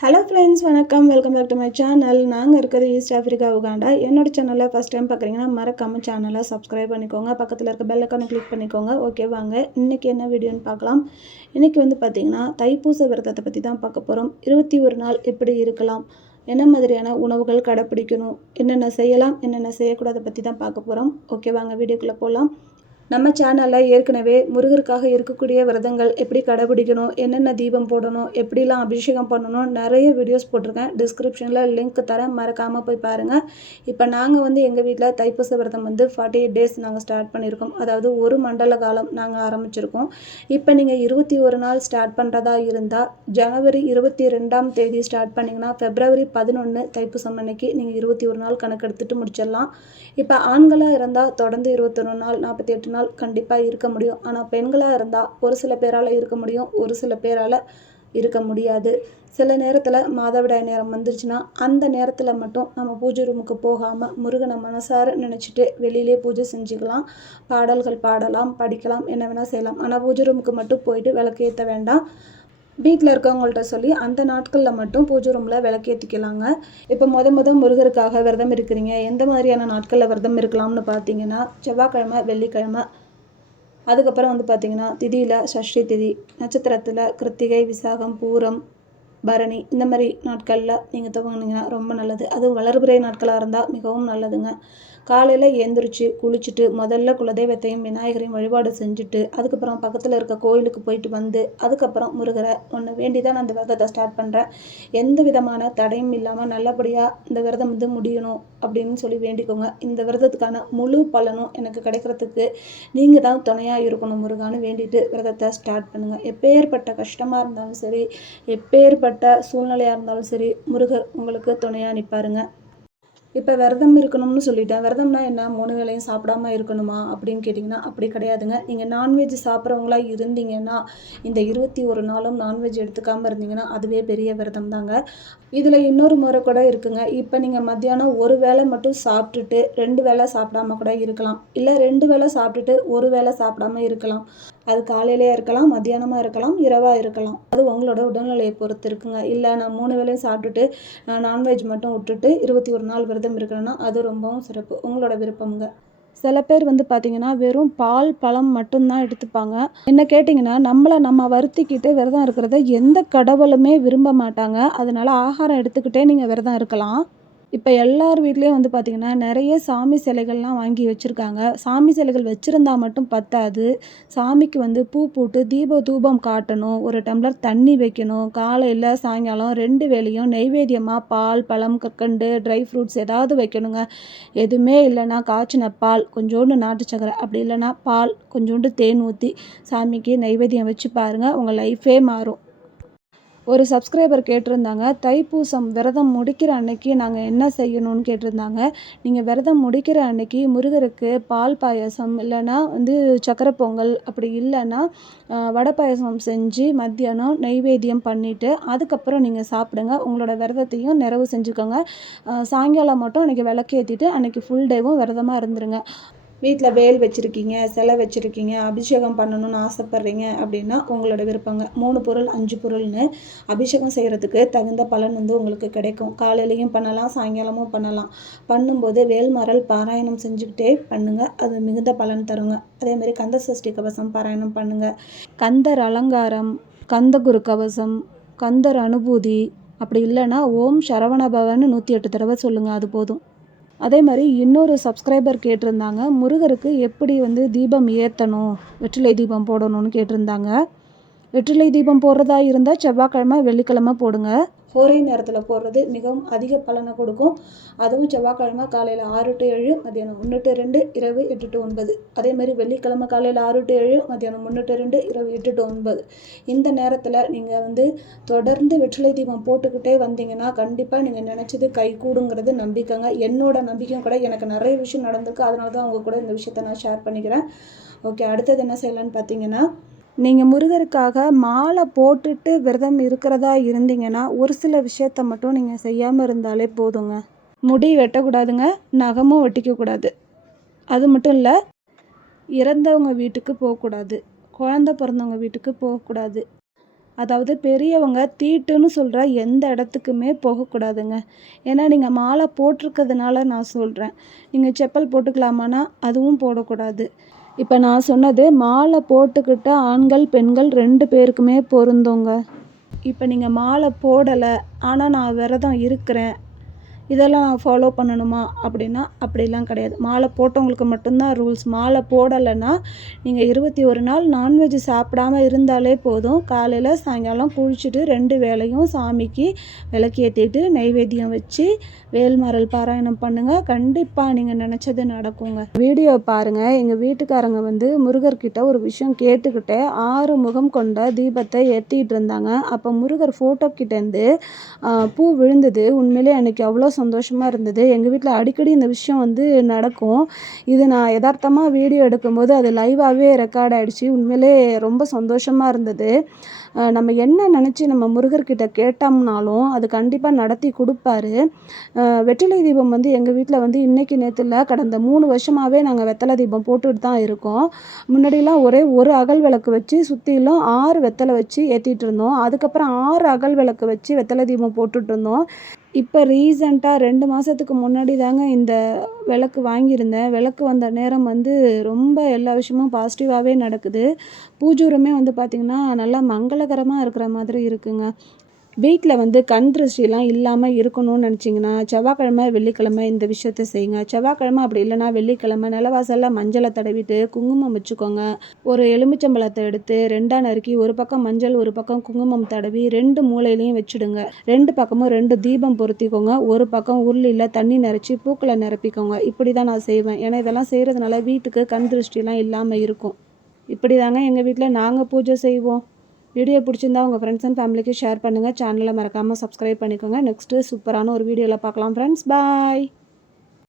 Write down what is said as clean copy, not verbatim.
Hello friends, வணக்கம். Welcome back to my channel. நாங்கள் இருக்கிறது ஈஸ்ட் ஆஃப்ரிக்கா, உகாண்டா. என்னோட சேனலில் ஃபஸ்ட் டைம் பார்க்குறீங்கன்னா மறக்காம சேனலை சப்ஸ்கிரைப் பண்ணிக்கோங்க. பக்கத்தில் இருக்க பெல் ஐக்கானை கிளிக் பண்ணிக்கோங்க. ஓகே, வாங்க இன்றைக்கி என்ன வீடியோன்னு பார்க்கலாம். இன்றைக்கி பார்த்திங்கன்னா தைப்பூச விரதத்தை பற்றி தான் பார்க்க போகிறோம். 21 நாள் எப்படி இருக்கலாம், என்ன மாதிரியான உணவுகள் கடைப்பிடிக்கணும், என்னென்ன செய்யலாம், என்னென்ன செய்யக்கூடாதை பற்றி தான் பார்க்க போகிறோம். ஓகே, வாங்க வீடியோக்குள்ளே போகலாம். நம்ம சேனலில் ஏற்கனவே முருகருக்காக இருக்கக்கூடிய விரதங்கள் எப்படி கடைபிடிக்கணும், என்னென்ன தீபம் போடணும், எப்படிலாம் அபிஷேகம் பண்ணணும், நிறைய வீடியோஸ் போட்டிருக்கேன். டிஸ்கிரிப்ஷனில் லிங்க் தரேன், மறக்காமல் போய் பாருங்கள். இப்போ நாங்கள் எங்கள் வீட்டில் தைப்பூச விரதம் 48 டேஸ் நாங்கள் ஸ்டார்ட் பண்ணியிருக்கோம். அதாவது ஒரு மண்டல காலம் நாங்கள் ஆரம்பிச்சிருக்கோம். இப்போ நீங்கள் 21 நாள் ஸ்டார்ட் பண்ணுறதா இருந்தால் ஜனவரி 22ஆம் தேதி ஸ்டார்ட் பண்ணிங்கன்னா February 11 தைப்பூசம் அன்னைக்கு நீங்கள் 21 நாள் கணக்கெடுத்துட்டு முடிச்சிடலாம். இப்போ ஆண்களாக இருந்தால் தொடர்ந்து 21 நாள் 48 நாள் கண்டிப்பாக இருக்க முடியும். ஆனால் பெண்களாக இருந்தால் ஒரு சில பேரால் இருக்க முடியும், ஒரு சில பேரால் இருக்க முடியாது. சில நேரத்தில் மாதவிடாய் நேரம் வந்துருச்சுன்னா அந்த நேரத்தில் மட்டும் நம்ம பூஜை ரூமுக்கு போகாமல் முருகனை மனசார நினச்சிட்டு வெளியிலே பூஜை செஞ்சுக்கலாம். பாடல்கள் பாடலாம், படிக்கலாம், என்ன வேணால் செய்யலாம். ஆனால் பூஜை ரூமுக்கு மட்டும் போயிட்டு விளக்கு ஏற்ற வேண்டாம். வீட்டில் இருக்கவங்கள்ட்ட சொல்லி அந்த நாட்களில் மட்டும் பூஜை ரூமில் விளக்கேற்றிக்கலாங்க. இப்போ முருகருக்காக விரதம் இருக்கிறீங்க, எந்த மாதிரியான நாட்களில் விரதம் இருக்கலாம்னு பார்த்தீங்கன்னா செவ்வாய்க்கிழமை, வெள்ளிக்கிழமை, அதுக்கப்புறம் பார்த்திங்கன்னா திதியில் சஷ்டி திதி, நட்சத்திரத்தில் கிருத்திகை, விசாகம், பூரம், பரணி, இந்த மாதிரி நாட்களில் நீங்கள் துவங்கினீங்கன்னா ரொம்ப நல்லது. அதுவும் வளர்பிறை நாட்களாக இருந்தால் மிகவும் நல்லதுங்க. காலையில் எழுந்திரிச்சு குளிச்சுட்டு முதல்ல குலதெய்வத்தையும் விநாயகரையும் வழிபாடு செஞ்சுட்டு அதுக்கப்புறம் பக்கத்தில் இருக்க கோயிலுக்கு போயிட்டு வந்து அதுக்கப்புறம் முருகரை ஒன்று வேண்டி தான் நான் அந்த விரதத்தை ஸ்டார்ட் பண்ணுறேன். எந்த விதமான தடையும் இல்லாமல் நல்லபடியாக இந்த விரதம் முடியணும் அப்படின்னு சொல்லி வேண்டிக்கோங்க. இந்த விரதத்துக்கான முழு பலனும் எனக்கு கிடைக்கிறதுக்கு நீங்கள் தான் துணையாக இருக்கணும் முருகான்னு வேண்டிட்டு விரதத்தை ஸ்டார்ட் பண்ணுங்கள். எப்பேற்பட்ட கஷ்டமாக இருந்தாலும் சரி, எப்பேற்பட்ட சூழ்நிலையாக இருந்தாலும் சரி, முருகர் உங்களுக்கு துணையாக நிற்பாருங்க. இப்போ விரதம் இருக்கணும்னு சொல்லிட்டேன். விரதம்னா என்ன, 3 வேளையும் சாப்பிடாமல் இருக்கணுமா அப்படின்னு கேட்டிங்கன்னா அப்படி கிடையாதுங்க. நீங்கள் நான்வெஜ் சாப்பிட்றவங்களா இருந்தீங்கன்னா இந்த 21 நாளும் நான்வெஜ் எடுத்துக்காமல் இருந்தீங்கன்னா அதுவே பெரிய விரதம் தாங்க. இதில் இன்னொரு முறை கூட இருக்குங்க. இப்போ நீங்கள் மத்தியானம் ஒரு வேளை மட்டும் சாப்பிட்டுட்டு 2 வேளை சாப்பிடாம கூட இருக்கலாம். இல்லை 2 வேளை சாப்பிட்டுட்டு ஒரு வேளை சாப்பிடாம இருக்கலாம். அது காலையிலேயே இருக்கலாம், மத்தியானமாக இருக்கலாம், இரவாக இருக்கலாம். அது உங்களோட உடல்நிலையை பொறுத்து இருக்குங்க. இல்லை நான் 3 வேளையும் சாப்பிட்டுட்டு நான் நான்வெஜ் மட்டும் விட்டுட்டு 21 நாள் விரதம் இருக்கிறேன்னா அது ரொம்பவும் சிறப்பு, உங்களோட விருப்பங்க. சில பேர் பார்த்திங்கன்னா வெறும் பால், பழம் மட்டும்தான் எடுத்துப்பாங்க. என்ன கேட்டிங்கன்னா நம்ம வருத்திக்கிட்டு விரதம் இருக்கிறத எந்த கடவுளுமே விரும்ப மாட்டாங்க. அதனால் ஆகாரம் எடுத்துக்கிட்டே நீங்கள் விரதம் இருக்கலாம். இப்போ எல்லார் வீட்லேயும் பார்த்திங்கன்னா நிறைய சாமி சிலைகள்லாம் வாங்கி வச்சுருக்காங்க. சாமி சிலைகள் வச்சுருந்தா மட்டும் பத்தாது. சாமிக்கு பூ போட்டு தூபம் காட்டணும், ஒரு டம்ளர் தண்ணி வைக்கணும். காலையில் சாயங்காலம் 2 வேளையும் நெய்வேத்தியமாக பால், பழம், கற்கண்டு, ட்ரை ஃப்ரூட்ஸ் ஏதாவது வைக்கணுங்க. எதுவுமே இல்லைன்னா காய்ச்சின பால், கொஞ்சோண்டு நாட்டு சக்கரை, அப்படி இல்லைன்னா பால், கொஞ்சோண்டு தேன் ஊற்றி சாமிக்கு நெய்வேத்தியம் வச்சு பாருங்கள், உங்கள் லைஃபே மாறும். ஒரு சப்ஸ்கிரைபர் கேட்டிருந்தாங்க, தைப்பூசம் விரதம் முடிக்கிற அன்னைக்கு நாங்கள் என்ன செய்யணும்னு கேட்டிருந்தாங்க. நீங்கள் விரதம் முடிக்கிற அன்னைக்கு முருகருக்கு பால் பாயாசம், இல்லைன்னா சக்கரை பொங்கல், அப்படி இல்லைன்னா வடை பாயாசம் செஞ்சு மத்தியானம் நெய்வேத்தியம் பண்ணிவிட்டு அதுக்கப்புறம் நீங்கள் சாப்பிடுங்க. உங்களோட விரதத்தையும் நிறைவு செஞ்சுக்கோங்க. சாயங்காலம் மட்டும் அன்றைக்கி விளக்கேற்றிட்டு அன்றைக்கி ஃபுல் டேவும் விரதமாக இருந்துருங்க. வீட்டில் வேல் வச்சுருக்கீங்க, சிலை வச்சுருக்கீங்க, அபிஷேகம் பண்ணணும்னு ஆசைப்பட்றீங்க அப்படின்னா உங்களோட விருப்பங்க. 3 பொருள் 5 பொருள்னு அபிஷேகம் செய்கிறதுக்கு தகுந்த பலன் உங்களுக்கு கிடைக்கும். காலையிலையும் பண்ணலாம், சாயங்காலமும் பண்ணலாம். பண்ணும்போது வேல்மரல் பாராயணம் செஞ்சுக்கிட்டே பண்ணுங்கள், அது மிகுந்த பலன் தருங்க. அதேமாதிரி கந்த சஷ்டி கவசம் பாராயணம் பண்ணுங்கள். கந்தர் அலங்காரம், கந்தகுரு கவசம், கந்தர் அனுபூதி, அப்படி இல்லைன்னா ஓம் சரவணபவன்னு 108 தடவை சொல்லுங்கள், அது போதும். அதே மாதிரி இன்னொரு சப்ஸ்கிரைபர் கேட்டிருந்தாங்க, முருகருக்கு எப்படி தீபம் ஏற்றணும், வெற்றிலை தீபம் போடணும்னு கேட்டிருந்தாங்க. வெற்றிலை தீபம் போடுறதா இருந்தால் செவ்வாய்க்கிழமை, வெள்ளிக்கிழமை போடுங்க. ஹோரை நேரத்தில் போடுறது மிகவும் அதிக பலனை கொடுக்கும். அதுவும் செவ்வாய்க்கிழமை காலையில் 6 to 7, மத்தியானம் 1 to 2, இரவு 8 to 9. அதேமாதிரி வெள்ளிக்கிழமை காலையில் 6 to 7, மத்தியானம் 1 to 2, இரவு 8 to 9. இந்த நேரத்தில் நீங்கள் தொடர்ந்து வெற்றிலை தீபம் போட்டுக்கிட்டே வந்தீங்கன்னா கண்டிப்பாக நீங்கள் நினச்சது கை கூடுங்கிறது நம்பிக்கைங்க. என்னோட நம்பிக்கையும் கூட. எனக்கு நிறைய விஷயம் நடந்திருக்கு, அதனால தான் அவங்க கூட இந்த விஷயத்த நான் ஷேர் பண்ணிக்கிறேன். ஓகே, அடுத்தது என்ன செய்யலான்னு பார்த்தீங்கன்னா, நீங்கள் முருகருக்காக மாலை போட்டுட்டு விரதம் இருக்கிறதா இருந்தீங்கன்னா ஒரு சில விஷயத்த மட்டும் நீங்கள் செய்யாமல் இருந்தாலே போதுங்க. முடி வெட்டக்கூடாதுங்க, நகமும் வெட்டிக்கக்கூடாது. அது மட்டும் இல்லை, இறந்தவங்க வீட்டுக்கு போகக்கூடாது, குழந்த பிறந்தவங்க வீட்டுக்கு போகக்கூடாது. அதாவது பெரியவங்க தீட்டுன்னு சொல்கிற எந்த இடத்துக்குமே போகக்கூடாதுங்க. ஏன்னா நீங்கள் மாலை போட்டிருக்கிறதுனால நான் சொல்கிறேன். நீங்கள் செப்பல் போட்டுக்கலாமான்னா அதுவும் போடக்கூடாது. இப்போ நான் சொன்னது மாலை போட்டுக்கிட்ட ஆண்கள் பெண்கள் 2 பேருக்குமே பொருந்துங்க. இப்போ நீங்கள் மாலை போடலை, ஆனால் நான் விரதம் இருக்கிறேன், இதெல்லாம் நான் ஃபாலோ பண்ணணுமா அப்படின்னா அப்படிலாம் கிடையாது. மாலை போட்டவங்களுக்கு மட்டும்தான் ரூல்ஸ். மாலை போடலைன்னா நீங்கள் 21 நாள் நான்வெஜ் சாப்பிடாம இருந்தாலே போதும். காலையில் சாயங்காலம் குளிச்சுட்டு 2 வேளையும் சாமிக்கு விளக்கேற்றிட்டு நைவேத்தியம் வச்சு வேல்மாறல் பாராயணம் பண்ணுங்கள். கண்டிப்பாக நீங்கள் நினச்சது நடக்குங்க. வீடியோ பாருங்கள். எங்கள் வீட்டுக்காரங்க வந்து முருகர்கிட்ட ஒரு விஷயம் கேட்டுக்கிட்டே 6 முகம் கொண்ட தீபத்தை ஏற்றிட்டு இருந்தாங்க. அப்போ முருகர் ஃபோட்டோ கிட்டேருந்து பூ விழுந்தது. உண்மையிலே எனக்கு அவ்வளோ சந்தோஷமாக இருந்தது. எங்கள் வீட்டில் அடிக்கடி இந்த விஷயம் வந்து நடக்கும். இது நான் யதார்த்தமாக வீடியோ எடுக்கும்போது அது லைவாகவே ரெக்கார்ட் ஆகிடுச்சு. உண்மையிலே ரொம்ப சந்தோஷமாக இருந்தது. நம்ம என்ன நினச்சி நம்ம முருகர்கிட்ட கேட்டோம்னாலும் அது கண்டிப்பாக நடத்தி கொடுப்பாரு. வெற்றிலை தீபம் வந்து எங்கள் வீட்டில் வந்து இன்றைக்கி நேற்று இல்லை, கடந்த 3 வருஷமாகவே நாங்கள் வெத்தலை தீபம் போட்டுட்டு தான் இருக்கோம். முன்னாடிலாம் ஒரே ஒரு அகல் விளக்கு வச்சு சுற்றிலும் 6 வெத்தலை வச்சு ஏற்றிட்டு இருந்தோம். அதுக்கப்புறம் 6 அகல் விளக்கு வச்சு வெத்தலை தீபம் போட்டுட்டு இருந்தோம். இப்போ ரீசெண்டாக 2 மாதத்துக்கு முன்னாடி தாங்க இந்த விளக்கு வாங்கியிருந்தேன். விளக்கு வந்த நேரம் வந்து ரொம்ப எல்லா விஷயமும் பாசிட்டிவாகவே நடக்குது. பூஜூரமே வந்து பார்த்திங்கன்னா நல்லா மங்களகரமாக இருக்கிற மாதிரி இருக்குங்க. வீட்டில் வந்து கண் திருஷ்டிலாம் இல்லாமல் இருக்கணும்னு நினச்சிங்கன்னா செவ்வாய்க்கிழமை வெள்ளிக்கிழமை இந்த விஷயத்த செய்யுங்க. செவ்வாய்க்கிழமை அப்படி இல்லைனா வெள்ளிக்கிழமை நிலவாசலில் மஞ்சளை தடவிட்டு குங்குமம் வச்சுக்கோங்க. ஒரு எலுமிச்சம்பழத்தை எடுத்து 2ஆக நறுக்கி ஒரு பக்கம் மஞ்சள் ஒரு பக்கம் குங்குமம் தடவி 2 மூலையிலையும் வச்சுடுங்க. 2 பக்கமும் 2 தீபம் பொருத்திக்கோங்க. ஒரு பக்கம் உருளியில் தண்ணி நிறச்சி பூக்களை நிரப்பிக்கோங்க. இப்படி தான் நான் செய்வேன். ஏன்னா இதெல்லாம் செய்கிறதுனால வீட்டுக்கு கண் திருஷ்டிலாம் இல்லாமல் இருக்கும். இப்படி தாங்க எங்கள் வீட்டில் நாங்கள் பூஜை செய்வோம். வீடியோ பிடிச்சிருந்தா உங்கள் ஃப்ரெண்ட்ஸ் அண்ட் ஃபேமிலிக்கு ஷேர் பண்ணுங்கள். சேனலை மறக்காமல் சப்ஸ்கிரைப் பண்ணிக்கோங்க. நெக்ஸ்ட்டு சூப்பரான ஒரு வீடியோவில் பார்க்கலாம் ஃப்ரெண்ட்ஸ். பாய்.